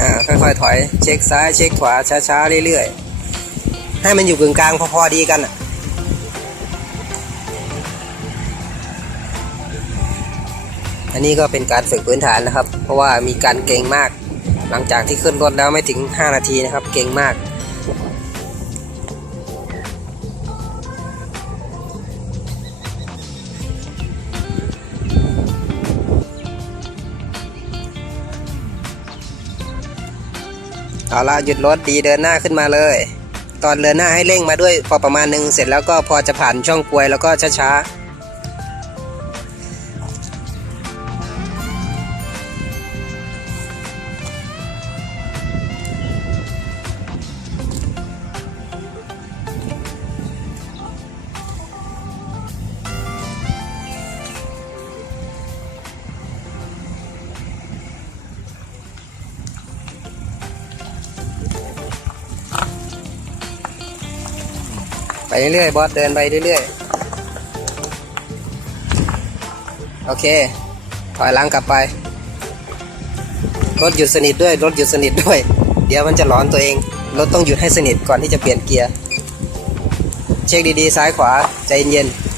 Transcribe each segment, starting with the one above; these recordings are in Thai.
อ่าค่อยๆถอย เช็คซ้ายเช็คขวาช้าๆเรื่อยๆ ให้มันอยู่กึ่งกลางพอๆดีกันอะอันนี้ก็เป็นการฝึกพื้นฐานนะครับ เพราะว่ามีการเก่งมาก หลังจากที่ขึ้นรถแล้วไม่ถึง 5 นาทีนะครับ เก่งมาก เอาละหยุดรถดีเดินหน้าขึ้นมาเลย ตอนเดินหน้าให้เร่งมาด้วยพอประมาณหนึ่งเสร็จแล้วก็พอจะผ่านช่องกลวยแล้วก็ช้าๆ ไปเรื่อยๆบอสเดินไปเรื่อยๆ โอเค ถอยหลังกลับไป รถหยุดสนิทด้วย รถหยุดสนิทด้วย เดี๋ยวมันจะร้อนตัวเอง รถต้องหยุดให้สนิทก่อนที่จะเปลี่ยนเกียร์ เช็คดีๆ ซ้ายขวา ใจเย็นๆ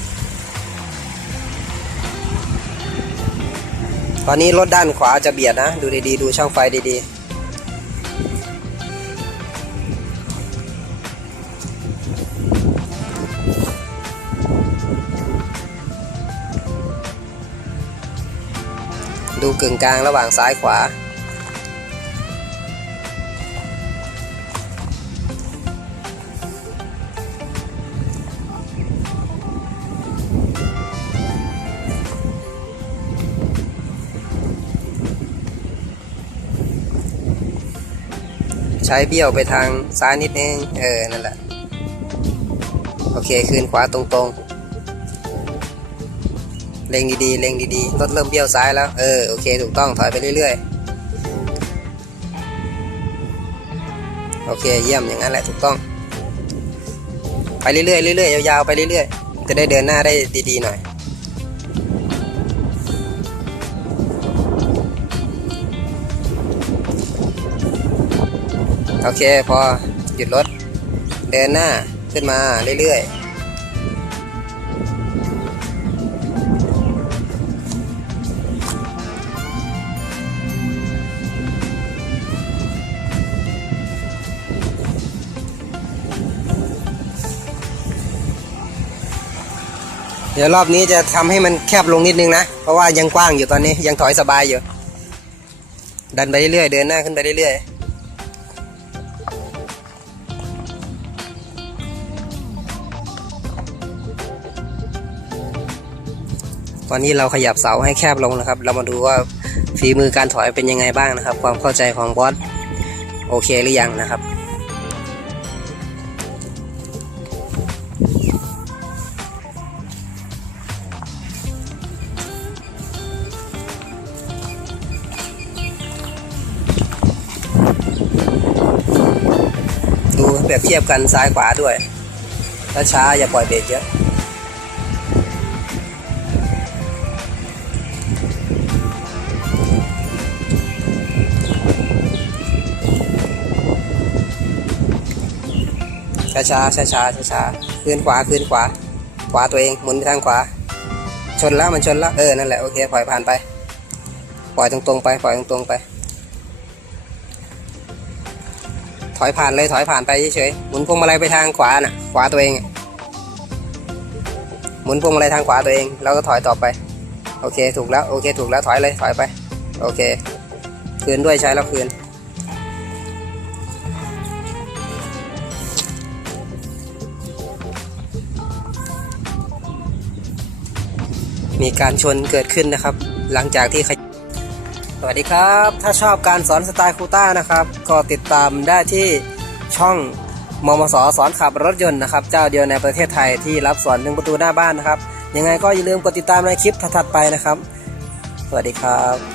ตอนนี้รถด้านขวาจะเบียดนะ ดูดีๆ ดูช่องไฟดีๆ ดูกึ่งกลางระหว่างซ้ายขวา ใช้เบี้ยวไปทางซ้ายนิดนึง เออ นั่นแหละ โอเค คืนขวาตรงๆ เล็งดีๆเล็งดีๆรถเริ่มเบี้ยวซ้ายแล้ว เออโอเคถูกต้องถอยไปเรื่อยๆ โอเคเยี่ยมอย่างนั้นแหละถูกต้อง ไปเรื่อยๆเรื่อยๆยาวๆไปเรื่อยๆ จะได้เดินหน้าได้ดีๆหน่อยโอเคพอหยุดรถ เดินหน้าขึ้นมาเรื่อยๆ เดี๋ยวรอบนี้จะทำให้มันแคบลงนิดนึงนะ เพราะว่ายังกว้างอยู่ตอนนี้ยังถอยสบายอยู่ ดันไปเรื่อยๆเดินหน้าขึ้นไปเรื่อยๆตอนนี้เราขยับเสาให้แคบลงนะครับ เรามาดูว่าฝีมือการถอยเป็นยังไงบ้างนะครับ ความเข้าใจของบอสโอเคหรือยังนะครับ แบบเทียบกันซ้ายขวาด้วยถ้าช้าอย่าปล่อยเบรกเยอะช้าช้าช้าช้าช้าช้าคืนขวาคืนขวา ขวาตัวเองหมุนไปทางขวา ชนแล้วมันชนแล้วเออนั่นแหละโอเคปล่อยผ่านไป ปล่อยตรงๆไปปล่อยตรงๆไป ถอยผ่านเลยถอยผ่านไปเฉยๆหมุนพวงมาลัยไปทางขวาน่ะ ขวาตัวเอง หมุนพวงมาลัยทางขวาตัวเอง แล้วก็ถอยต่อไป โอเค ถูกแล้ว โอเค ถูกแล้ว ถอยเลย ถอยไป โอเค คืนด้วยใช้แล้วคืน มีการชนเกิดขึ้นนะครับ หลังจากที่ สวัสดีครับ ถ้าชอบการสอนสไตล์ครูต้านะครับ ก็ติดตามได้ที่ช่องมมสสอนขับรถยนต์นะครับ เจ้าเดียวในประเทศไทยที่รับสอนถึงประตูหน้าบ้านนะครับ ยังไงก็อย่าลืมกดติดตามในคลิปถัดไปนะครับ สวัสดีครับ